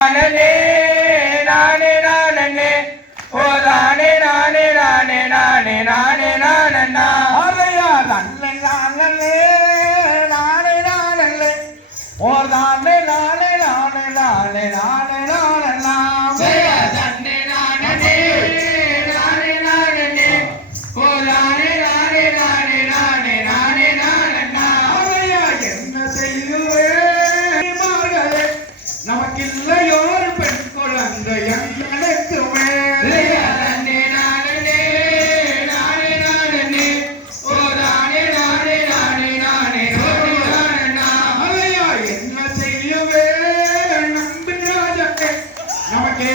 நானே நானே நானே ஓ நானே நானே நானே நானே நானே நானே அதையா நன்னை நானே நானே நானே ஓ நானே நானே நானே நானே நானே நானே நானே நானே நானே நானே ஓ நானே நானே நானே நானே நானே நானே அதையா என்ன செய்யுவே நமக்கில்லையோர் பெண் குழந்தை எனக்கு மேலே நானே நானே நானே நானே ஓ நானே நானே நானே நானே நானே என்ன செய்யவே நம்பினாஜே நமக்கே